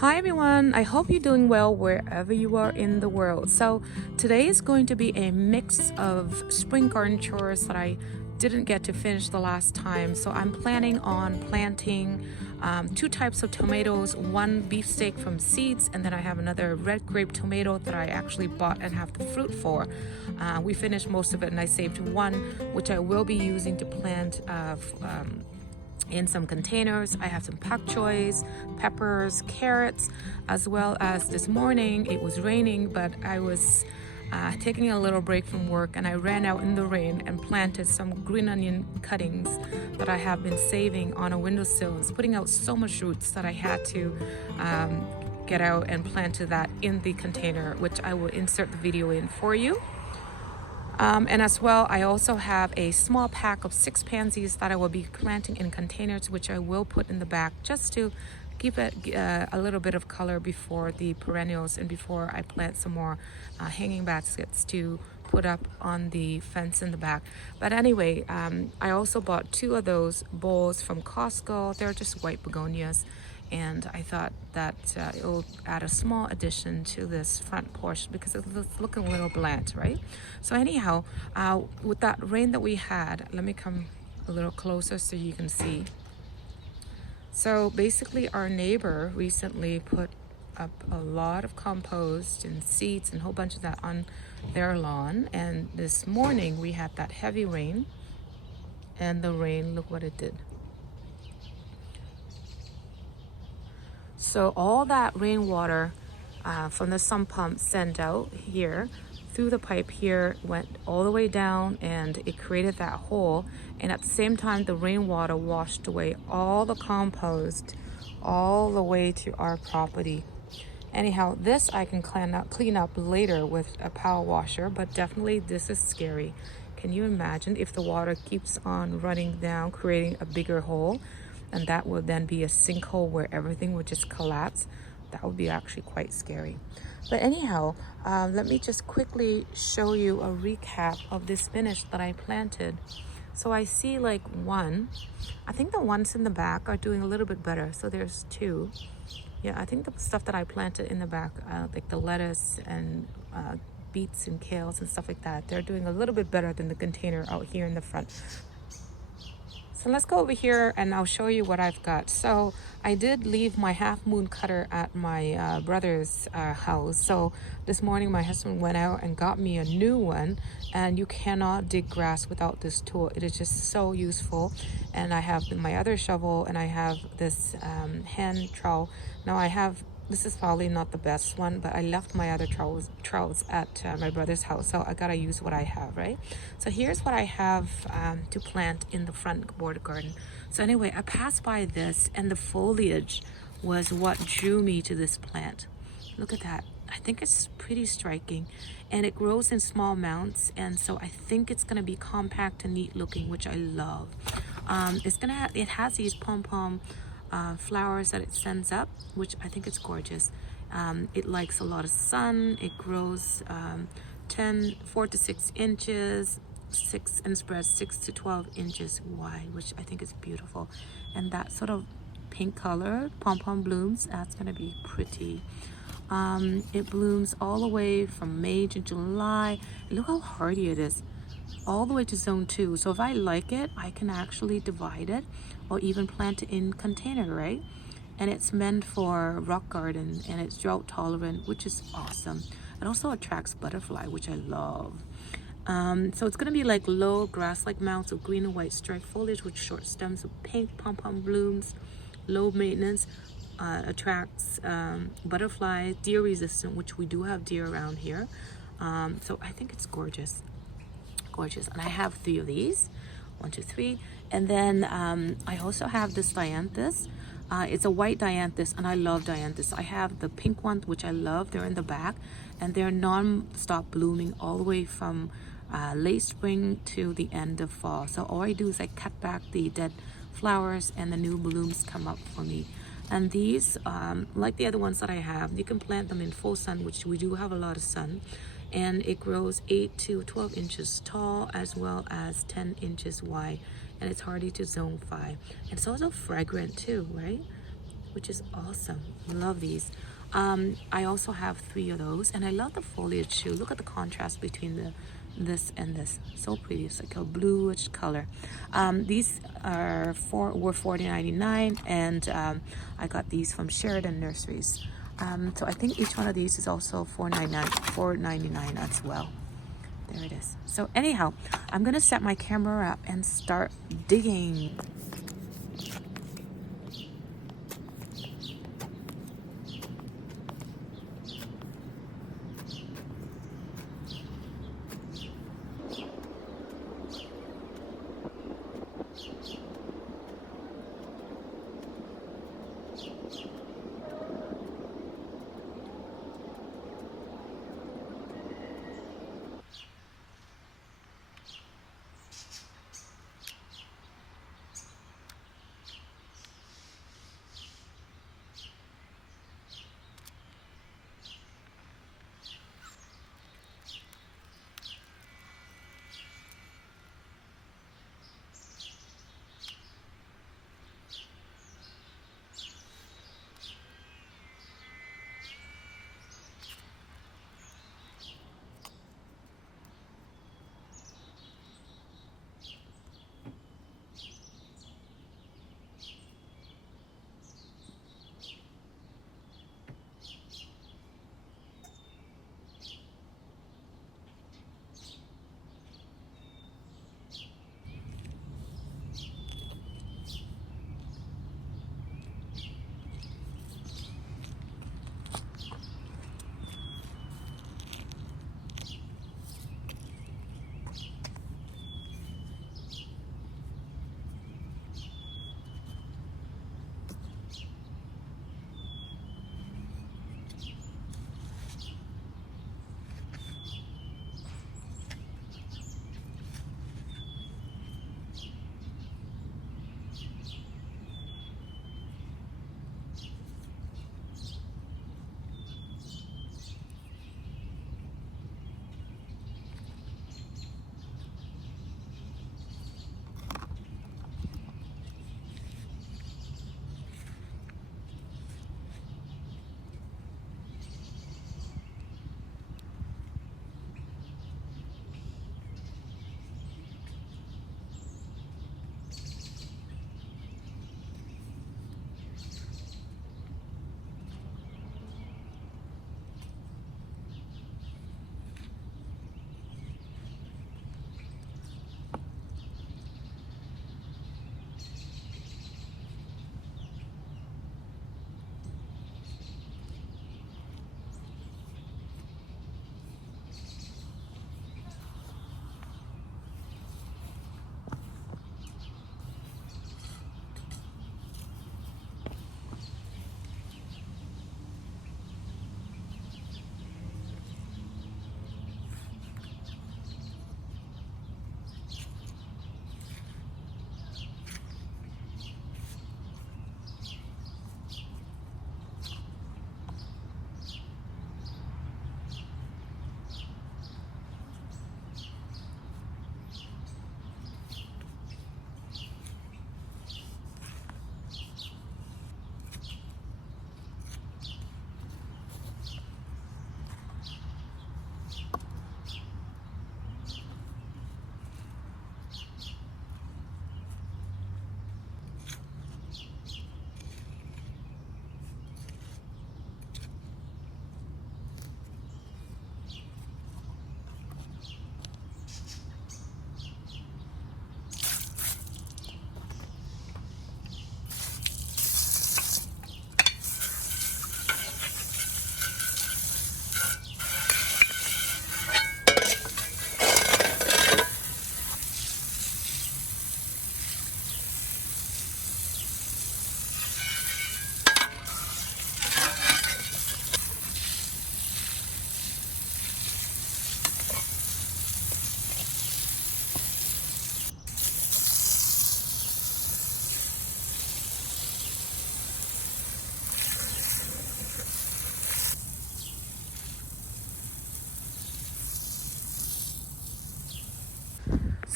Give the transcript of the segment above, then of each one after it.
Hi everyone, I hope you're doing well wherever you are in the world. So today is going to be a mix of spring garden chores that I didn't get to finish the last time. So I'm planning on planting two types of tomatoes, one beefsteak from seeds, and then I have another red grape tomato that I actually bought and have the fruit for. We finished most of it and I saved one, which I will be using to plant in some containers. I have some pak choys, peppers, carrots, as well as this morning it was raining, but I was taking a little break from work and I ran out in the rain and planted some green onion cuttings that I have been saving on a windowsill. It's putting out so much roots that I had to get out and plant that in the container, which I will insert the video in for you. And as well, I also have a small pack of 6 pansies that I will be planting in containers, which I will put in the back just to give it a little bit of color before the perennials and before I plant some more hanging baskets to put up on the fence in the back. But anyway, I also bought 2 of those bowls from Costco. They're just white begonias. And I thought that it will add a small addition to this front porch because it's looking a little bland, right? So anyhow, with that rain that we had, let me come a little closer so you can see. So basically our neighbor recently put up a lot of compost and seeds and a whole bunch of that on their lawn. And this morning we had that heavy rain, and the rain, look what it did. So all that rainwater from the sump pump sent out here through the pipe here went all the way down, and it created that hole. And at the same time, the rainwater washed away all the compost all the way to our property. Anyhow, this I can clean up later with a power washer, but definitely this is scary. Can you imagine if the water keeps on running down, creating a bigger hole? And that would then be a sinkhole where everything would just collapse. That would be actually quite scary. But anyhow, let me just quickly show you a recap of this spinach that I planted. So I see like one. I think the ones in the back are doing a little bit better. So there's 2. Yeah, I think the stuff that I planted in the back, like the lettuce and beets and kales and stuff like that, they're doing a little bit better than the container out here in the front. So let's go over here and I'll show you what I've got. So I did leave my half moon cutter at my brother's house. So this morning my husband went out and got me a new one, and you cannot dig grass without this tool. It is just so useful. And I have my other shovel, and I have this hand trowel. Now this is probably not the best one, but I left my other trowels at my brother's house, so I gotta use what I have, right? So here's what I have to plant in the front border garden. So anyway, I passed by this, and the foliage was what drew me to this plant. Look at that. I think it's pretty striking, and it grows in small mounts, and so I think it's gonna be compact and neat looking, which I love. It has these pom-pom flowers that it sends up, which I think is gorgeous. It likes a lot of sun. It grows 4 to 6 inches, and spreads 6 to 12 inches wide, which I think is beautiful. And that sort of pink color, pom-pom blooms, that's gonna be pretty. It blooms all the way from May to July. Look how hardy it is, all the way to zone 2. So if I like it, I can actually divide it or even plant it in container, right? And it's meant for rock garden, and it's drought tolerant, which is awesome. It also attracts butterfly, which I love. So it's gonna be like low grass-like mounts of green and white striped foliage with short stems of pink pom-pom blooms, low maintenance, attracts butterflies, deer resistant, which we do have deer around here. So I think it's gorgeous. And I have 3 of these, 1, 2, 3. And then I also have this dianthus. It's a white dianthus, and I love dianthus. I have the pink one, which I love. They're in the back, and they're non-stop blooming all the way from late spring to the end of fall. So all I do is I cut back the dead flowers, and the new blooms come up for me. And these, like the other ones that I have, you can plant them in full sun, which we do have a lot of sun. And it grows 8 to 12 inches tall, as well as 10 inches wide. And it's hardy to zone 5. And it's also fragrant too, right? which is awesome. Love these. I also have 3 of those, and I love the foliage too. Look at the contrast between this and this. So pretty. It's like a bluish color. These were $40.99, and I got these from Sheridan Nurseries. So I think each one of these is also $4.99 as well. There it is. So anyhow, I'm gonna set my camera up and start digging.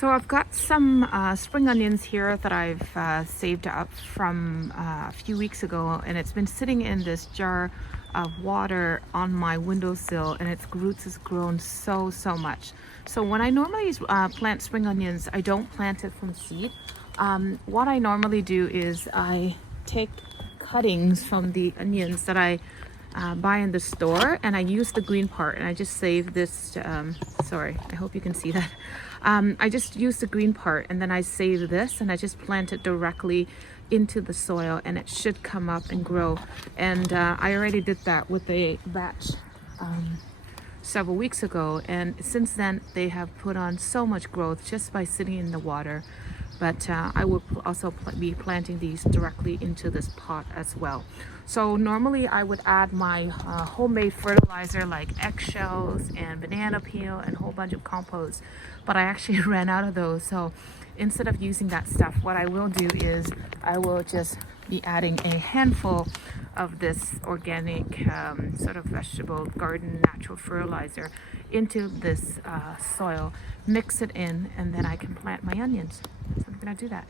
So I've got some spring onions here that I've saved up from a few weeks ago, and it's been sitting in this jar of water on my windowsill, and its roots has grown so much. So when I normally plant spring onions, I don't plant it from seed. What I normally do is I take cuttings from the onions that I buy in the store, and I use the green part, and I just save this sorry, I hope you can see that. I just use the green part, and then I save this, and I just plant it directly into the soil, and it should come up and grow. And I already did that with a batch several weeks ago, and since then they have put on so much growth just by sitting in the water. But I will also be planting these directly into this pot as well. So normally I would add my homemade fertilizer like eggshells and banana peel and a whole bunch of compost, but I actually ran out of those. So instead of using that stuff, what I will do is I will just be adding a handful of this organic sort of vegetable garden natural fertilizer into this soil, mix it in, and then I can plant my onions. So I'm gonna do that.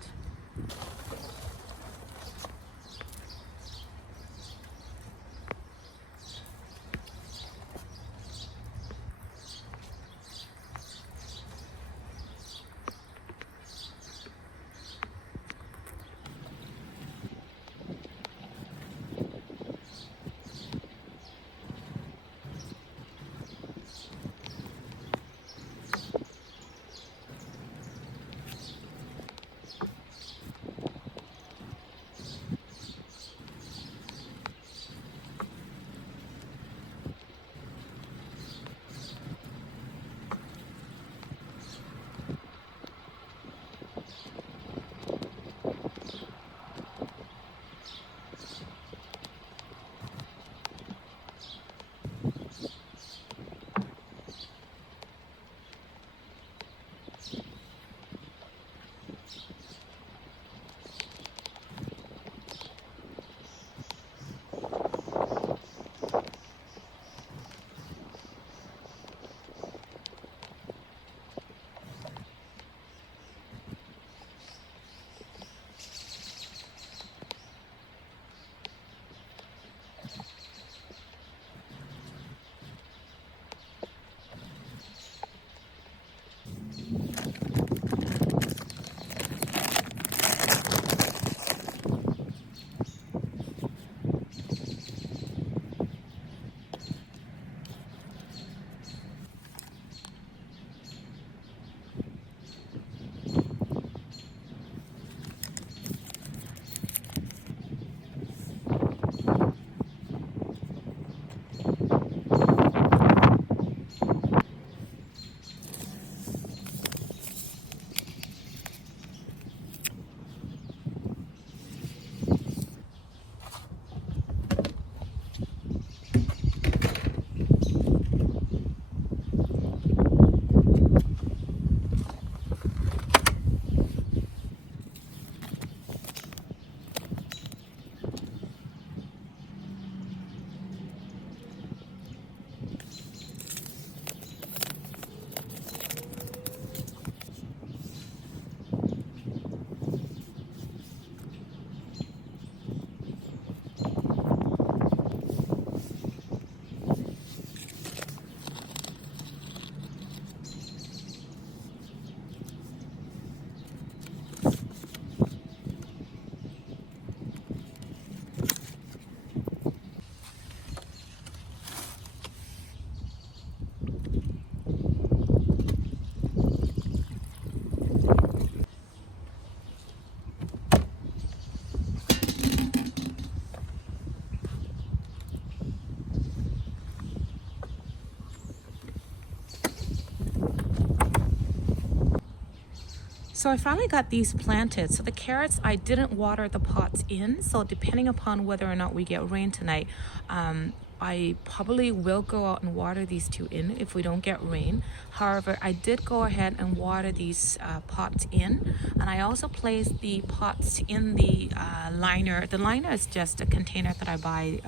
So I finally got these planted. So the carrots, I didn't water the pots in. So depending upon whether or not we get rain tonight, I probably will go out and water these two in if we don't get rain. However, I did go ahead and water these pots in, and I also placed the pots in the liner. The liner is just a container that I buy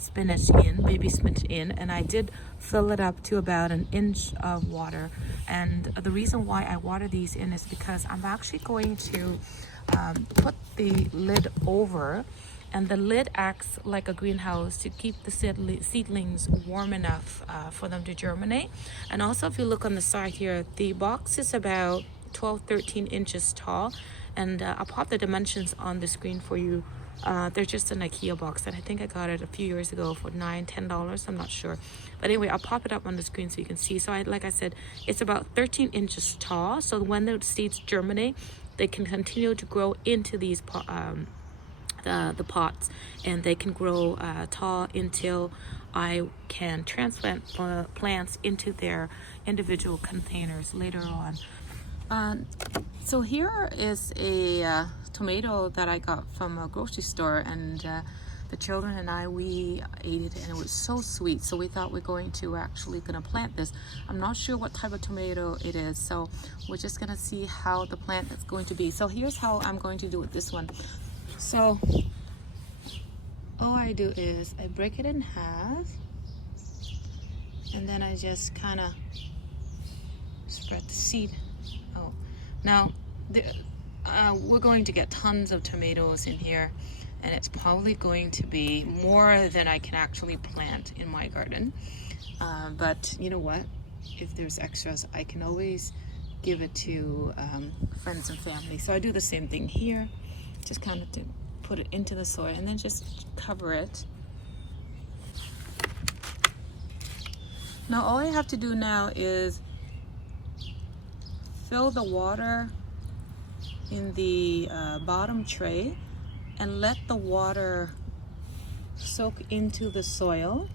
spinach in, baby spinach in, and I did fill it up to about an inch of water. And the reason why I water these in is because I'm actually going to put the lid over, and the lid acts like a greenhouse to keep the seedlings warm enough for them to germinate. And also, if you look on the side here, the box is about 12-13 inches tall, and I'll pop the dimensions on the screen for you. They're just an IKEA box, and I think I got it a few years ago for $9-10. I'm not sure, but anyway, I'll pop it up on the screen so you can see. So like I said, it's about 13 inches tall, so when the seeds germinate, they can continue to grow into these the pots, and they can grow tall until I can transplant plants into their individual containers later on. So here is a tomato that I got from a grocery store, and the children and I, we ate it, and it was so sweet. So we thought we're going to plant this. I'm not sure what type of tomato it is, so we're just gonna see how the plant is going to be. So here's how I'm going to do with this one. So all I do is I break it in half, and then I just kind of spread the seed. Oh, now we're going to get tons of tomatoes in here, and it's probably going to be more than I can actually plant in my garden. But you know what? If there's extras, I can always give it to friends and family. So I do the same thing here, just kind of put it into the soil and then just cover it. Now all I have to do now is fill the water in the bottom tray and let the water soak into the soil.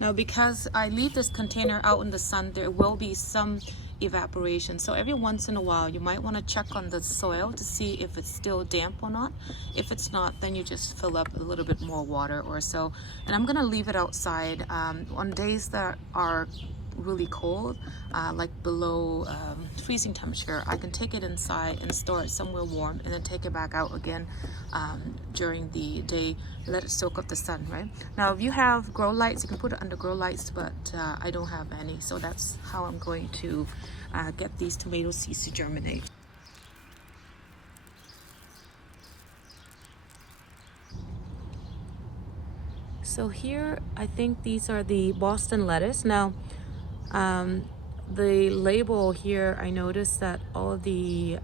Now because I leave this container out in the sun, there will be some evaporation. So every once in a while you might want to check on the soil to see if it's still damp or not. If it's not, then you just fill up a little bit more water or so. And I'm gonna leave it outside on days that are really cold, like below freezing temperature. I can take it inside and store it somewhere warm, and then take it back out again during the day, let it soak up the sun, right? Now if you have grow lights, you can put it under grow lights, but I don't have any, so that's how I'm going to get these tomato seeds to germinate. So here, I think these are the Boston lettuce. Now the label here, I noticed that all the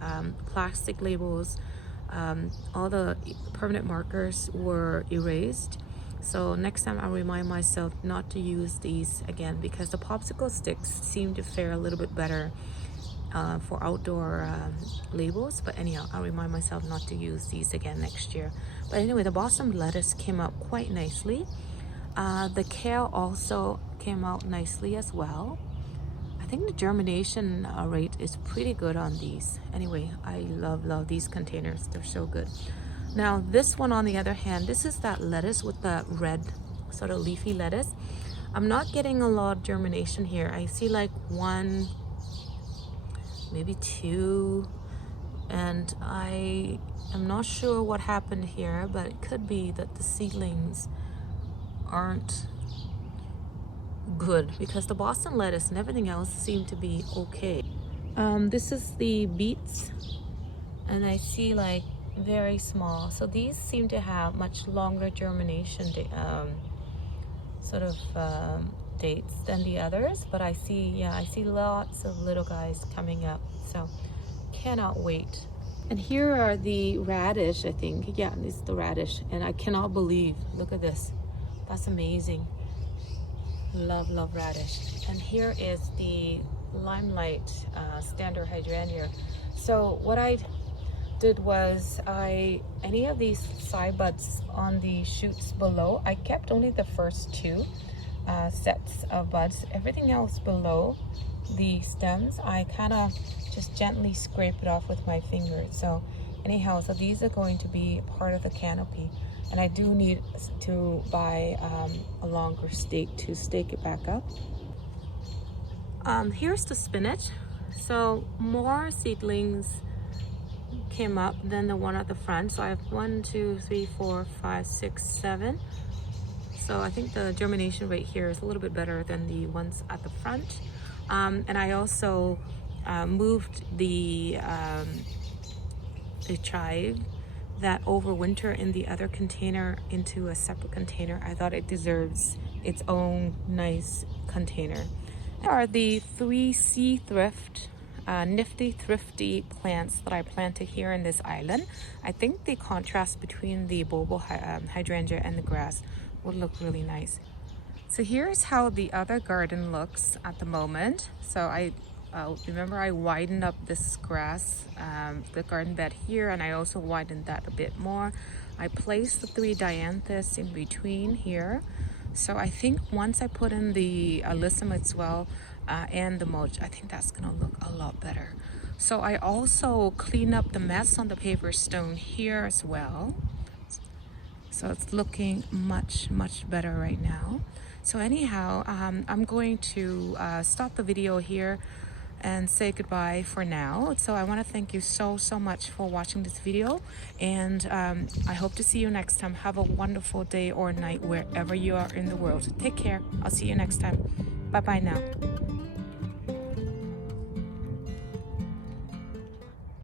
plastic labels, all the permanent markers were erased. So next time I'll remind myself not to use these again, because the popsicle sticks seem to fare a little bit better for outdoor labels. But anyhow, I'll remind myself not to use these again next year. But anyway, the Boston lettuce came out quite nicely. The kale also came out nicely as well. I think the germination rate is pretty good on these. Anyway, I love these containers. They're so good. Now this one, on the other hand, this is that lettuce with the red sort of leafy lettuce. I'm not getting a lot of germination here. I see like one, maybe two, and I am not sure what happened here, but it could be that the seedlings aren't good, because the Boston lettuce and everything else seem to be okay. This is the beets, and I see like very small, so these seem to have much longer germination dates than the others, but I see lots of little guys coming up, so cannot wait. And here are the radish, I think. Yeah, this is the radish, and I cannot believe, look at this, that's amazing. Love radish. And here is the limelight standard hydrangea. So what I did was, any of these side buds on the shoots below, I kept only the first two sets of buds. Everything else below the stems, I kind of just gently scrape it off with my finger. So anyhow, so these are going to be part of the canopy, and I do need to buy a longer stake to stake it back up. Here's the spinach. So more seedlings came up than the one at the front. So I have 1, 2, 3, 4, 5, 6, 7. So I think the germination rate here is a little bit better than the ones at the front. And I also moved the chive that overwinter in the other container into a separate container. I thought it deserves its own nice container. Here are the 3 sea thrift nifty thrifty plants that I planted here in this island. I think the contrast between the bulbul hydrangea and the grass would look really nice. So here's how the other garden looks at the moment. So I remember I widened up this grass, the garden bed here, and I also widened that a bit more. I placed the 3 dianthus in between here. So I think once I put in the alyssum as well and the mulch, I think that's gonna look a lot better. So I also cleaned up the mess on the paver stone here as well. So it's looking much better right now. So anyhow, I'm going to stop the video here and say goodbye for now. So I want to thank you so much for watching this video, and I hope to see you next time. Have a wonderful day or night wherever you are in the world. Take care. I'll see you next time. Bye bye now.